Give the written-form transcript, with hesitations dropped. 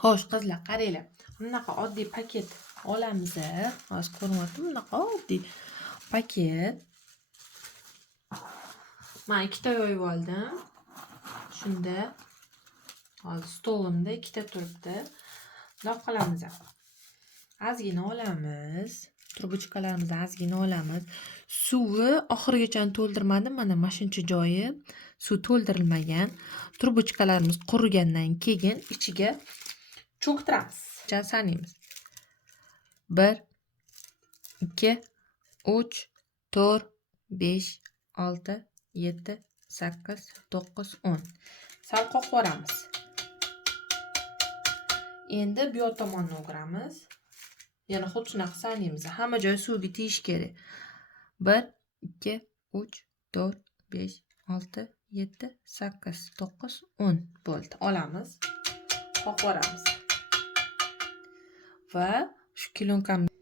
Xo'sh, qizlar, qaranglar. Bunaqa oddiy paket olamiz. Hozir ko'ryapsizmi? Bunaqa oddiy paket. Men ikkita yoyib oldim. Shunda hozir stolimda ikkita turibdi. Bundoq qilamiz. Ozgina olamiz. Trubочkalarimizni ozgina olamiz. Suvi oxirigacha to'ldirmadim. Mana shuncha joyi suv to'ldirilmagan. Trubочkalarimiz qurigandan keyin ichiga cho'ktiramiz. Sanaymiz. 1 2 3 4 5 6 7 8 9 10. Sal qoqib yuboramiz. Endi bu yoq tomonni o'giramiz. Yana xuddi shunaqa sanaymiz. Hamma joy suvga tegish kerak. 1 2 3 4 5 6 7 8 9 10 bo'ldi. Olamiz. Qoqib yuboramiz. Va shu kilonkamiz